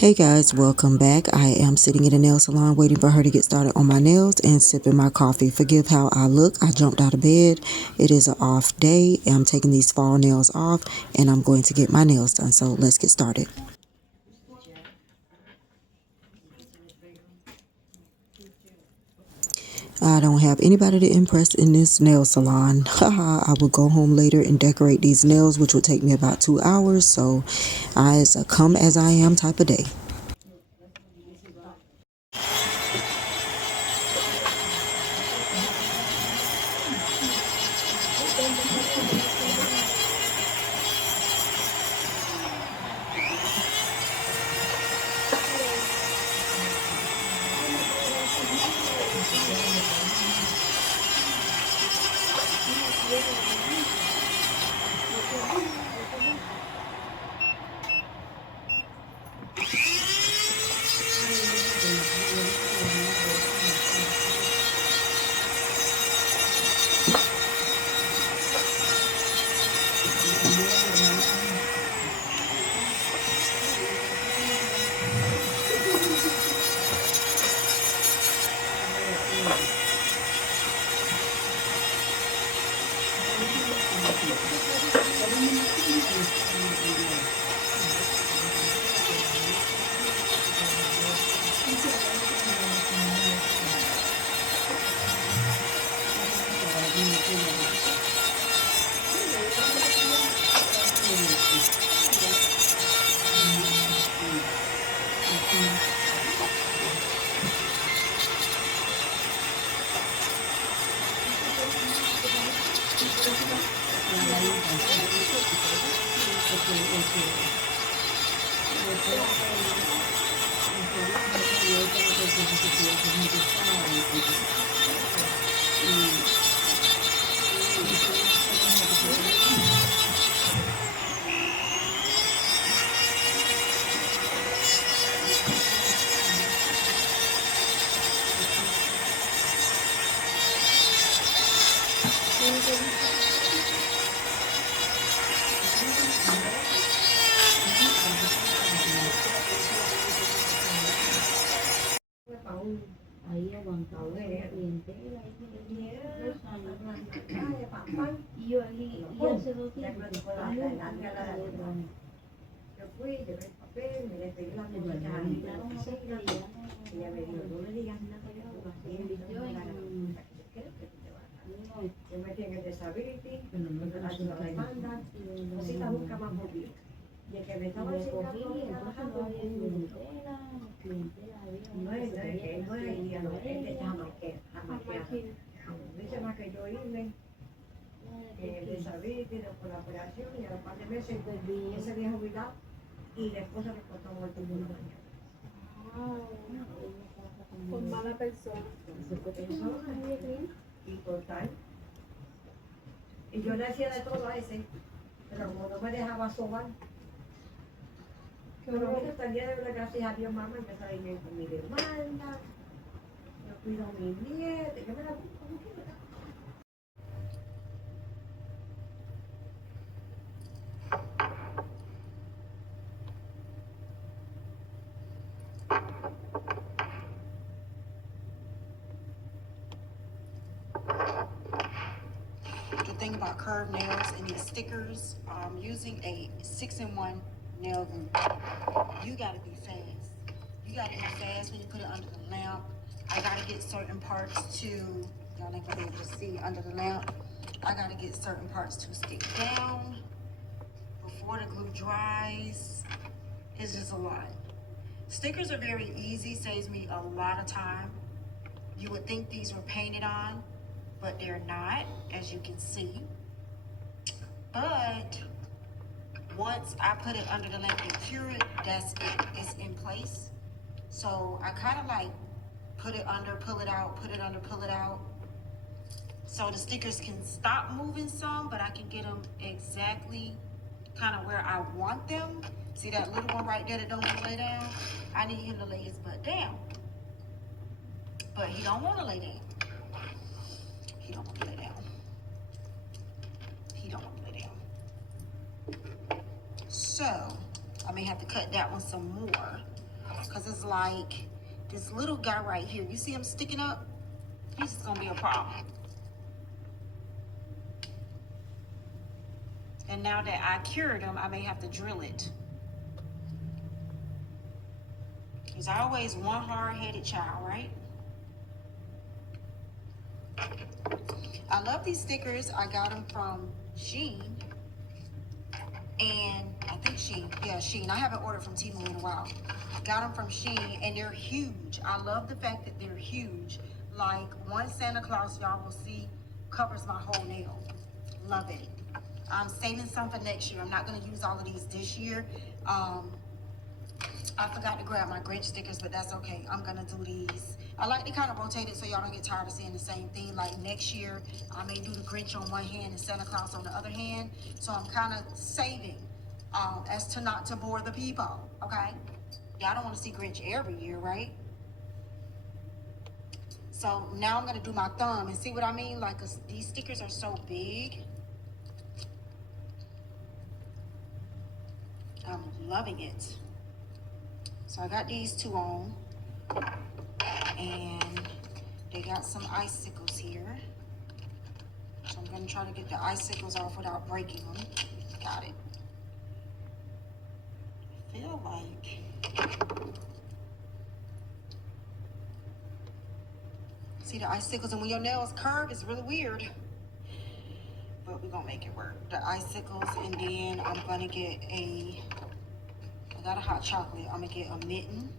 Hey guys, welcome back. I am sitting in a nail salon waiting for her to get started on my nails and sipping my coffee. Forgive how I look. I jumped out of bed. It is an off day. I'm taking these fall nails off and I'm going to get my nails done. So let's get started. I don't have anybody to impress in this nail salon. Haha, I will go home later and decorate these nails, which will take me about 2 hours. So it's a come as I am type of day. Ahí aguantaba el cliente y hace 2 días yo fui, llevé el papel, me le pedí la muchacha a mi oficina, y ella me dijo, no le digas nada, yo me metí en el disability, la demanda, así la busca más movida. Y el que me estaba enseñando trabajando, no es día, no, es de jamaquera. Dice más que yo irme, el disability, de colaboración, y a los par de meses, ese viejo jubilado, y la esposa le costó muerto por un año. Con mala persona. Y total. Y yo le hacía de todo a ese, pero como no me dejaba sobar. Pero mira, hasta el día de hoy, gracias a Dios, mamá, empezó a ir con mi demanda. Yo cuido a mi nieta, yo me la pongo como quiera. The thing about curved nails and these stickers, using a 6-in-1 nail glue, you gotta be fast. You gotta be fast when you put it under the lamp. I gotta get certain parts to, y'all ain't gonna be able to see under the lamp. I gotta get certain parts to stick down before the glue dries. It's just a lot. Stickers are very easy, saves me a lot of time. You would think these were painted on, but they're not, as you can see. But once I put it under the lamp and cure it, that's it, it's in place. So I kind of like put it under, pull it out, put it under, pull it out. So the stickers can stop moving some, but I can get them exactly kind of where I want them. See that little one right there that don't want to lay down? I need him to lay his butt down. But he don't want to lay down. He don't want to lay down. He don't want to lay down. So I may have to cut that one some more. because it's like this little guy right here. You see him sticking up? This is gonna be a problem. And now that I cured him, I may have to drill it. There's always one hard-headed child, right? I love these stickers. I got them from Shein. And I think Shein. I haven't ordered from Temu in a while. Got them from Shein, and they're huge. I love the fact that they're huge. Like one Santa Claus y'all will see covers my whole nail. Love it. I'm saving some for next year. I'm not gonna use all of these this year. I forgot to grab my Grinch stickers, but that's okay. I'm gonna do these. I like to kind of rotate it so y'all don't get tired of seeing the same thing. Like next year, I may do the Grinch on one hand and Santa Claus on the other hand. So I'm kind of saving as to not to bore the people, okay? Y'all don't want to see Grinch every year, right? So now I'm gonna do my thumb and see what I mean. Like, 'cause these stickers are so big. I'm loving it. So I got these two on, and they got some icicles here. So I'm gonna try to get the icicles off without breaking them. Got it. I feel like, see the icicles, and when your nails curve, it's really weird. But we're gonna make it work. The icicles, and then I'm gonna get I got a hot chocolate. I'm gonna get a mitten.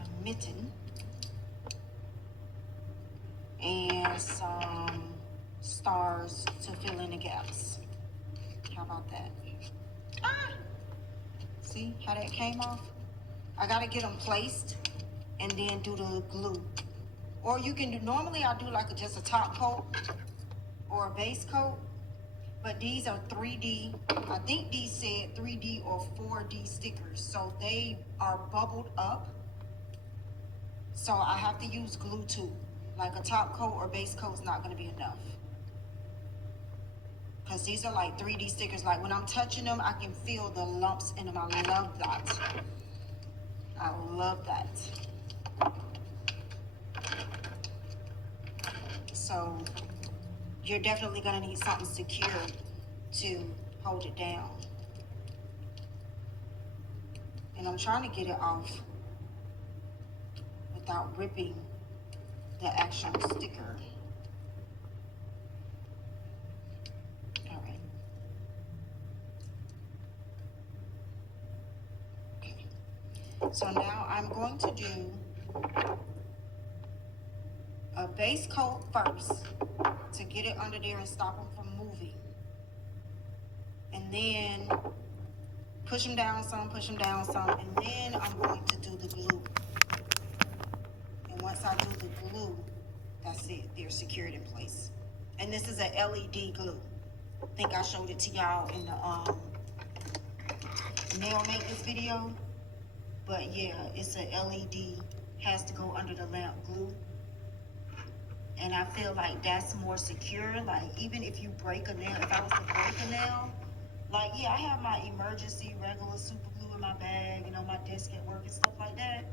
A mitten. And some stars to fill in the gaps. How about that? Ah! See how that came off? I gotta get them placed and then do the glue. Or you can do, normally I do like just a top coat or a base coat, but these are 3D. I think these said 3D or 4D stickers. So they are bubbled up. So I have to use glue too. Like a top coat or base coat is not gonna be enough. Cause these are like 3D stickers. Like when I'm touching them, I can feel the lumps in them. I love that. I love that. So you're definitely gonna need something secure to hold it down. And I'm trying to get it off without ripping the actual sticker. All right. Okay. So now I'm going to do a base coat first to get it under there and stop them from moving. And then push them down some, and then I'm going to do the glue. And once I do the glue, that's it, they're secured in place. And this is a LED glue. I think I showed it to y'all in the nail maintenance video. But yeah, it's a LED, has to go under the lamp glue. And I feel like that's more secure. Like even if you break a nail, if I was to break a nail, like yeah, I have my emergency regular super glue in my bag, you know, my desk at work and stuff like that.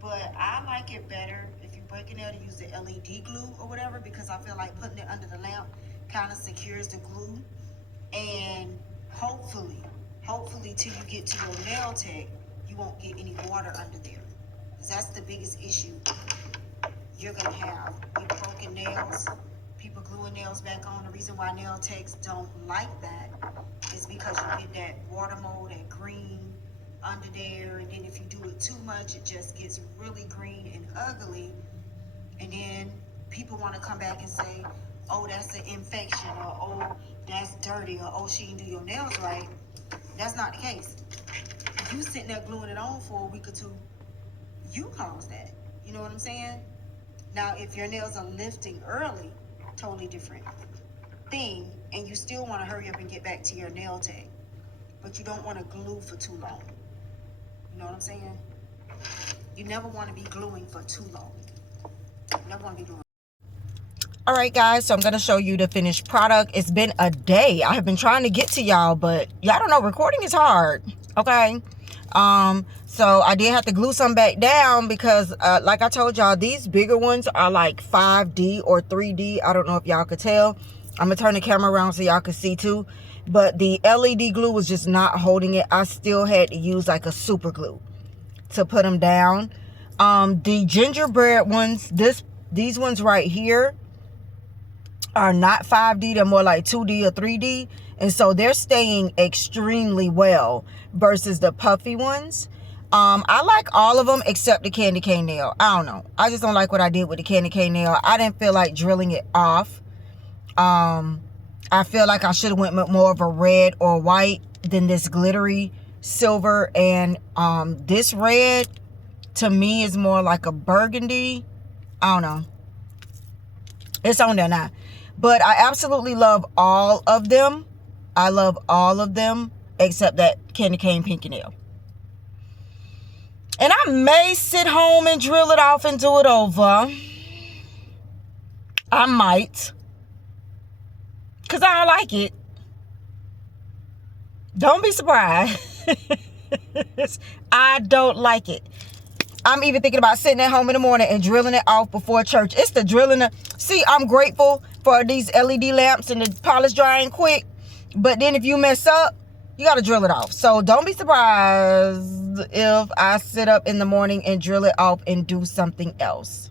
But I like it better if you break a nail to use the LED glue or whatever, because I feel like putting it under the lamp kind of secures the glue. And hopefully till you get to your nail tech, you won't get any water under there. Because that's the biggest issue you're gonna have with broken nails, people gluing nails back on. The reason why nail techs don't like that is because you get that water mold, that green under there, and then if you do it too much, it just gets really green and ugly. And then people want to come back and say, oh, that's an infection, or oh, that's dirty, or oh, she didn't do your nails right. That's not the case. If you sitting there gluing it on for a week or two, you caused that. You know what I'm saying? Now, if your nails are lifting early, totally different thing, and you still want to hurry up and get back to your nail tech, but you don't want to glue for too long. You know what I'm saying? You never want to be gluing for too long. Never want to be doing. All right, guys, so I'm going to show you the finished product. It's been a day. I have been trying to get to y'all, but y'all don't know, recording is hard, okay? So I did have to glue some back down because, like I told y'all, these bigger ones are like 5D or 3D. I don't know if y'all could tell. I'm going to turn the camera around so y'all can see too. But the LED glue was just not holding it. I still had to use like a super glue to put them down. The gingerbread ones, these ones right here, are not 5D. They're more like 2D or 3D, and so they're staying extremely well versus the puffy ones. I like all of them except the candy cane nail. I don't know, I just don't like what I did with the candy cane nail. I didn't feel like drilling it off. I feel like I should have went with more of a red or white than this glittery silver, and this red to me is more like a burgundy. I don't know, it's on there now. But I absolutely love all of them. I love all of them except that candy cane pinky nail. And I may sit home and drill it off and do it over. I might. Because I don't like it. Don't be surprised. I don't like it. I'm even thinking about sitting at home in the morning and drilling it off before church. It's the drilling. See, I'm grateful for these LED lamps and the polish drying quick. But then if you mess up, you got to drill it off. So don't be surprised if I sit up in the morning and drill it off and do something else.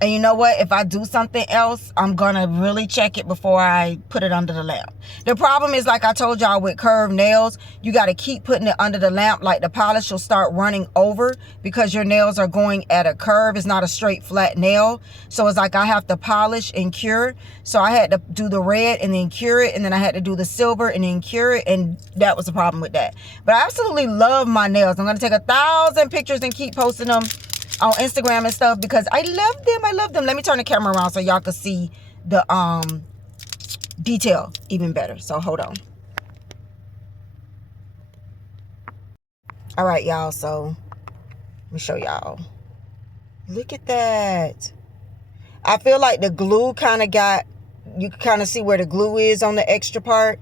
And you know what? If I do something else, I'm going to really check it before I put it under the lamp. The problem is, like I told y'all with curved nails, you got to keep putting it under the lamp. Like the polish will start running over because your nails are going at a curve. It's not a straight flat nail. So it's like I have to polish and cure. So I had to do the red and then cure it. And then I had to do the silver and then cure it. And that was the problem with that. But I absolutely love my nails. I'm going to take 1,000 pictures and keep posting them on Instagram and stuff because I love them. I love them. Let me turn the camera around so y'all can see the detail even better. So hold on. All right, y'all. So let me show y'all. Look at that. I feel like the glue kind of got, you can kind of see where the glue is on the extra part.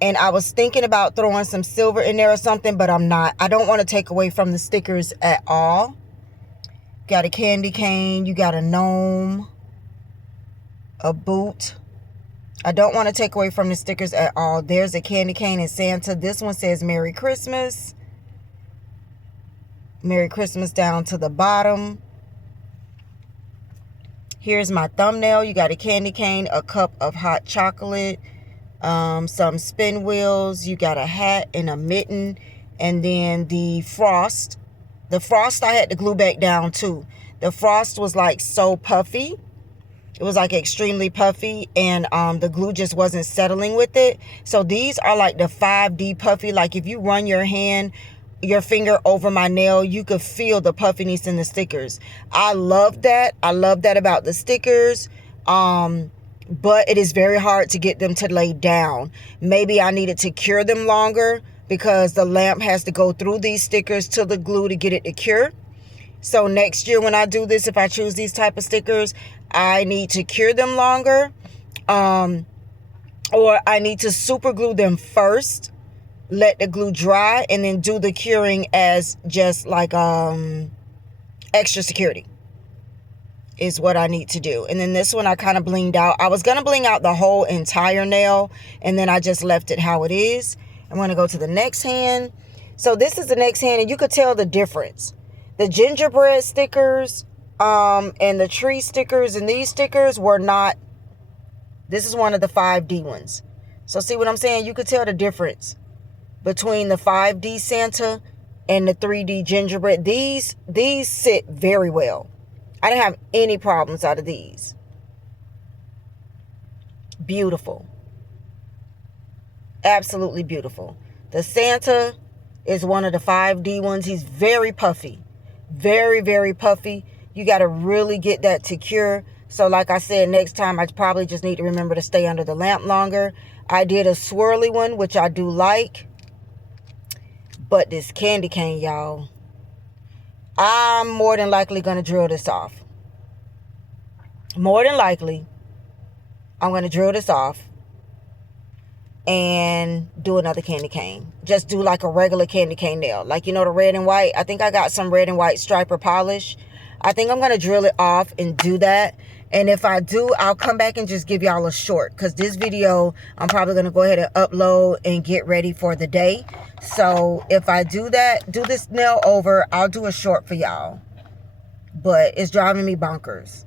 And I was thinking about throwing some silver in there or something, but I'm not. I don't want to take away from the stickers at all. Got a candy cane. You got a gnome. A boot. I don't want to take away from the stickers at all. There's a candy cane and Santa. This one says Merry Christmas. Merry Christmas down to the bottom. Here's my thumbnail. You got a candy cane, a cup of hot chocolate, some spin wheels. You got a hat and a mitten. And then the frost. The frost I had to glue back down too. The frost was like so puffy. It was like extremely puffy, and the glue just wasn't settling with it. So these are like the 5D puffy. Like if you run your finger over my nail, you could feel the puffiness in the stickers. I love that. I love that about the stickers. But it is very hard to get them to lay down. Maybe I needed to cure them longer, because the lamp has to go through these stickers to the glue to get it to cure. So next year when I do this, if I choose these type of stickers, I need to cure them longer. Or I need to super glue them first, let the glue dry, and then do the curing as just like extra security is what I need to do. And then this one I kind of blinged out. I was going to bling out the whole entire nail, and then I just left it how it is. I'm going to go to the next hand. So this is the next hand, and you could tell the difference. The gingerbread stickers and the tree stickers and these stickers were not. This is one of the 5D ones. So see what I'm saying? You could tell the difference between the 5D Santa and the 3D gingerbread. These sit very well. I didn't have any problems out of these. Beautiful. Absolutely beautiful. The Santa is one of the 5D ones. He's very puffy. Very, very puffy. You got to really get that to cure. So like I said, next time I probably just need to remember to stay under the lamp longer. I did a swirly one, which I do like. But this candy cane, y'all. I'm more than likely going to drill this off. More than likely, I'm going to drill this off and do another candy cane. Just do like a regular candy cane nail. Like, you know, the red and white. I think I got some red and white striper polish. I think I'm going to drill it off and do that. And if I do, I'll come back and just give y'all a short. Because this video, I'm probably going to go ahead and upload and get ready for the day. So if I do that, do this nail over, I'll do a short for y'all. But it's driving me bonkers.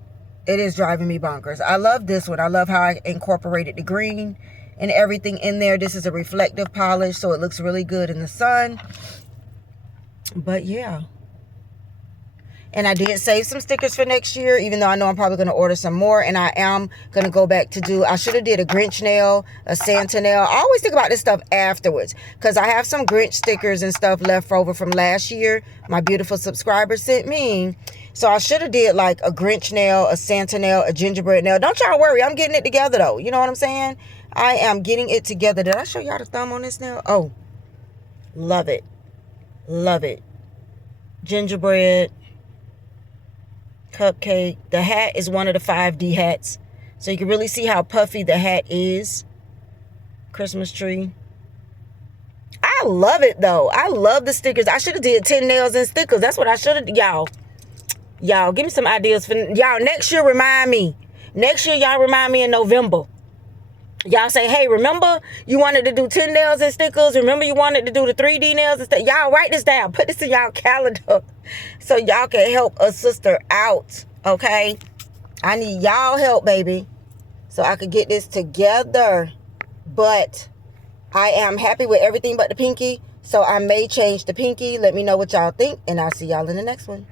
It is driving me bonkers. I love this one. I love how I incorporated the green and everything in there. This is a reflective polish, so it looks really good in the sun. But yeah. And I did save some stickers for next year, even though I know I'm probably going to order some more. And I am going to go back to do, I should have did a Grinch nail, a Santa nail. I always think about this stuff afterwards, because I have some Grinch stickers and stuff left over from last year. My beautiful subscriber sent me. So I should have did like a Grinch nail, a Santa nail, a gingerbread nail. Don't y'all worry. I'm getting it together though. You know what I'm saying? I am getting it together. Did I show y'all the thumb on this nail? Oh, love it. Love it. Gingerbread. Cupcake. The hat is one of the 5D hats. So you can really see how puffy the hat is. Christmas tree. I love it though. I love the stickers. I should have did 10 nails and stickers. That's what I should have. Y'all, give me some ideas for y'all. Next year, remind me. Next year, y'all remind me in November. Y'all say, hey, remember you wanted to do 10 nails and stickers? Remember you wanted to do the 3D nails and stuff? Y'all write this down. Put this in y'all calendar so y'all can help a sister out, okay? I need y'all help, baby, so I could get this together. But I am happy with everything but the pinky, so I may change the pinky. Let me know what y'all think, and I'll see y'all in the next one.